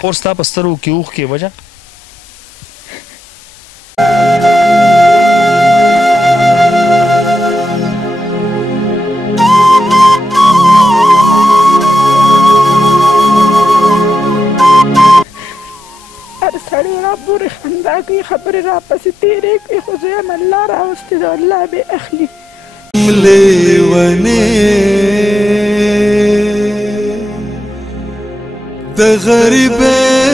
خور ستا په سترګو کې اوښکې وجه سړی را پورې خندا کوي خبرې را پسې تېرې کوي خو زه یم الله راوستې ده الله بې اخلي لیونې د غریبۍ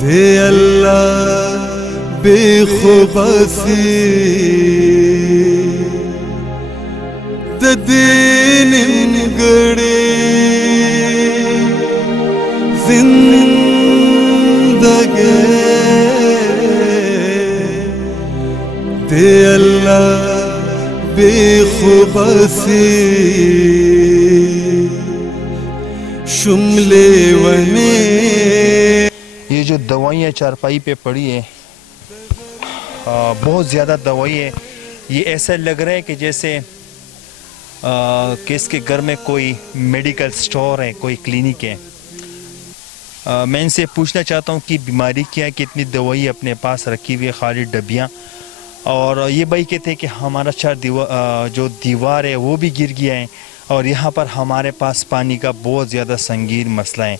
دی الله بې خوبسي د دې نیمګړې زندگی دی اللہ بے خوبصی شملے ونے. یہ جو دوائیاں چارپائی پہ پڑی ہیں بہت زیادہ دوائی ہے. یہ ایسا لگ رہا ہے کہ جیسے کہ اس کے گھر میں کوئی میڈیکل سٹور ہے, کوئی کلینک ہے. میں ان سے پوچھنا چاہتا ہوں کہ بیماری کیا ہے کہ اتنی دوائی اپنے پاس رکھی ہوئی ہے, خالی ڈبیاں. اور یہ بھائی کہتے ہیں کہ ہمارا جو دیوار ہے وہ بھی گر گیا ہے اور یہاں پر ہمارے پاس پانی کا بہت زیادہ سنگین مسئلہ ہے.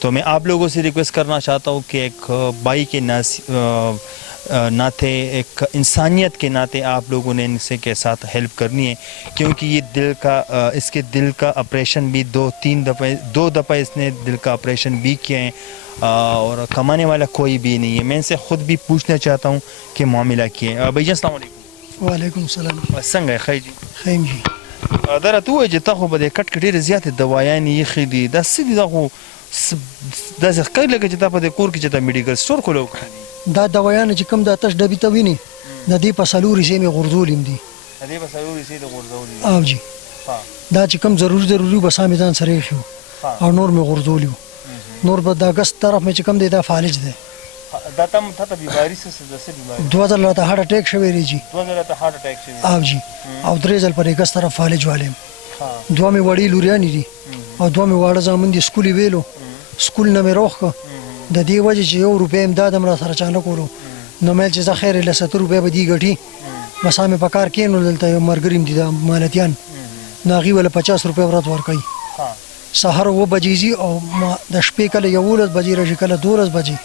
تو میں آپ لوگوں سے ریکویسٹ کرنا چاہتا ہوں کہ ایک بھائی کے ناطے, ایک انسانیت کے ناطے آپ لوگوں نے ان سے کے ساتھ ہیلپ کرنی ہے, کیونکہ یہ اس کے دل کا آپریشن بھی دو دفعہ اس نے دل کا آپریشن بھی کیا ہے اور کمانے والا کوئی بھی نہیں ہے. میں ان سے خود بھی پوچھنا چاہتا ہوں کہ معاملہ کیا ہے. بھائی جان السلام علیکم. وعلیکم السلام. څنګه یې خی جی؟ خیم جی. دا راته ووایه چې تا خو به د کټ کې ډېرې زیاتې دوايانې ایښې دي, دا څه دي؟ دا خو داسې ښکاري لکه چې تا په دې کور کې چې تا میډیکل سټور کولو کړی دي. دا دوايانې چې کوم دا تش ډبي ته ویني د دې په څلور حصې مې غورځولي دي. د دې په څلور حصې د غورځولي دي؟ او جی. دا چې کوم ضروري بس مې ځان سره ایښي او نور مې غورځولي وو. نور به د اګست طرف مې چې کوم دی دا فالج دی. دا تا ته بیماري څه بیماري؟ 2000 راته هارټ اټیک شوی دی جی. 2000 راته هارټ اټیک شوی؟ او جی. او 3 ځل پر اګست طرف فالج والیم. دوه مې وړي لوریانې دي او دوه مې واړه زامن دي. سکول ویلو سکول نه مې روخ که د دې وجې چې 1 روپۍ امداد هم را سره چا نه کولو نو مې چې زه خیر له 70 روپۍ به دي ګټي بس مې په کار کښېنو. دلته یو ملګري دي د مالتیان نو هغوی ولې 50 روپۍ ورځ ورکوي. سهار 9 بجې ځي او د شپې کله 11 بجې راشي, کله 12 بجې,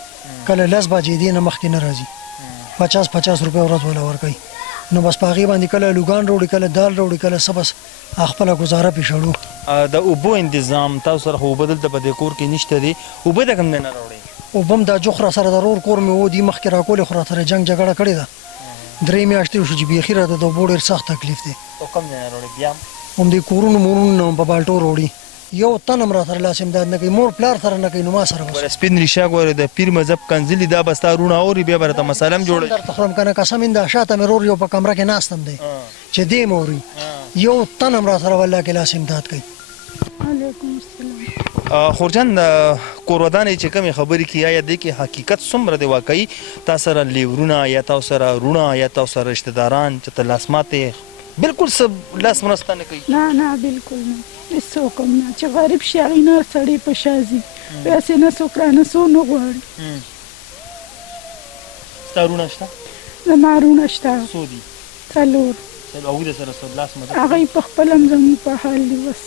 کله 10 بجې, دې نه مخکې نه راځي. 50 روپۍ ورځ وله ورکوي. نو بس په هغې باندې کله لوګان راوړي, کله دال راوړي, کله څه بس خپله ګزاره پې شړو. د اوبو انتظام تاسو سره خو اوبه دلته په دې کور کې نشته دي, اوبه د کوم ځای نه راوړئ؟ اوبه هم دا جوخ را سره د رور کور مې و دي مخکې راکولې خو را سره جنګ جګړه کړې ده. 3 میاشتې وشو چې بیخي راته د اوبو ډېر سخت تکلیف دی. او کوم ځای نه راوړئ بیا هم دې کورونو مورونو نه په بالټو راوړي. یو تن هم را سره لاس امداد نه کوي, مور پلار سره نه کوي, نو ما سره بس. سپین ریشه ګوره د پیر مذهب کنځلي دا بس تا روڼه اوري بیا به راته مسله هم جوړوي. درته خورم که نه قسم دا شاته مې رور یو په کمره کې ناست هم دی چې دې م اوري. یو تن هم را سره والله کې لاس امداد کوي. وعلیکم السلام. خورجان کور ودانې چې کومې خبرې کې یا دې کې حقیقت څومره دی واقعي؟ تا سره لیورونه یا تا سره رونه یا تا سره رشته داران چې ته لاس ماتې بالکل څه لاس مرسته نه کوي؟ نه بالکل نه, هېڅوک هم نه. چې غریب شي هغې نه سړی په شا ځي, پیسې نه څوک رانه څو نه غواړي. ستا رونه شته؟ زما رونه شته 4 دي. 4 هغوی د سره لاس مدد هغوی په خپله هم زموږ په حال دي. بس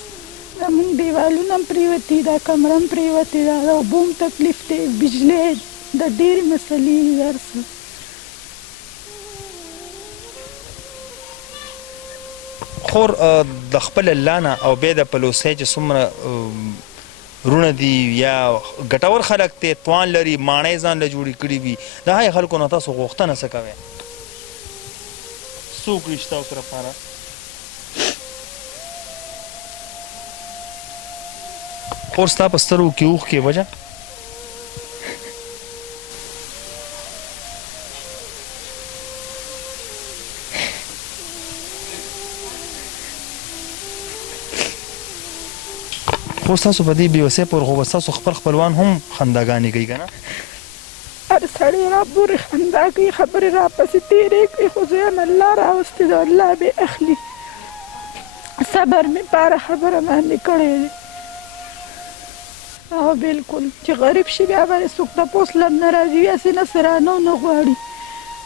زموږ دیوالونه هم پرېوتې دا کمره هم پرېوتې ده, د اوبو هم تکلیف دی, بجلۍ د ډېرې مسلې دي هر څه. خور د خپل الله نه او بیا د پلوسی چې څومره رونه دي یا ګټور خلک دی, توان لري, ماڼۍ ځان له جوړې کړي وي, د هغې خلکو نه تاسو غوښتنه څه کوئ؟ څوک وي چې تاسو لپاره خور ستا په سترګو کې اوښکې وجه؟ خو ستاسو په دې بېوسۍ پورې خو به ستاسو خپل خپلوان هم خنداګانې کوي که نه؟ هر سړی را پورې خندا کوي خبرې را پسې تېرې کوي خو زه یم الله راوستې ده الله بې اخلي. صبر مې پاره خبره باندې کړې ده او بالکل چې غریب شي بیا به څوک تپوس لم نه راځي هسې نه څه رانه ونه غواړي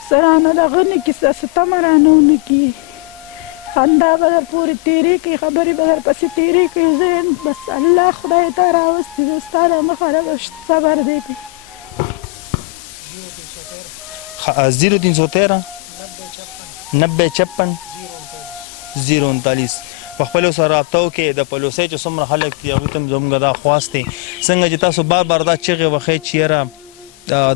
څه رانه دغه نه کړي څه تمه رانه ونه کړي خندا به در پورې تېرې کړي خبرې به در پسې تېرې کړي زه بس الله خدای ته راوستي زه ستا له مخه به صبر دی پې 0313 9056 039 په خپلو سره رابطه وکړئ د پلوسۍ چې څومره خلک دي هغوی ته هم زموږ دا خواست دی څنګه چې تاسو بار بار دا چغې وښئ چې یاره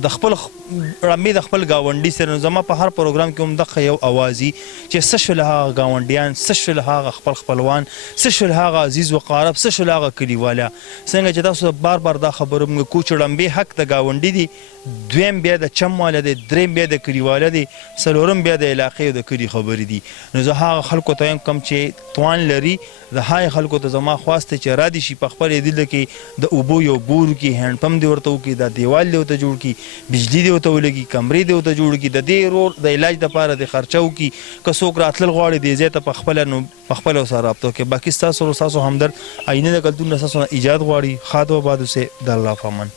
د خپل رمې د خپل ګاونډي سره نو زما په هر پروګرام کې هم دغه یو اواز وي چې څه شول هغه ګاونډیان څه شول هغه خپل خپلوان څه شول هغه عزیز وقارب څه شول هغه کلیواله څنګه چې تاسو بار بار دا خبره موږ کوو چې رمبې حق د ګاونډي دي دویم بیا د چم واله دی دریم بیا د کلیواله دی څلورم بیا د علاقې او د کلي خبرې دي نو زه هغه خلکو ته یم کوم چې توان لري د هغې خلکو ته زما خواست دی چې را دي شي په خپل دلته کې د اوبو یو بور وکړي هینډ پمپ دې ورته وکړي دا دیوال دې ورته جوړ کړي بجلي دې ورته ولګي کمرې دې ورته جوړ کړي د دې رور د علاج دپاره د خرچه وکړي که څوک راتلل غواړي دې ځای ته په خپله نو په خپله ورسره رابطه وکړي باقي ستاسو همدرد آینه د کلتون نه ستاسو نه ایجاد غواړي ښاد و آباد اوسئ د الله په امان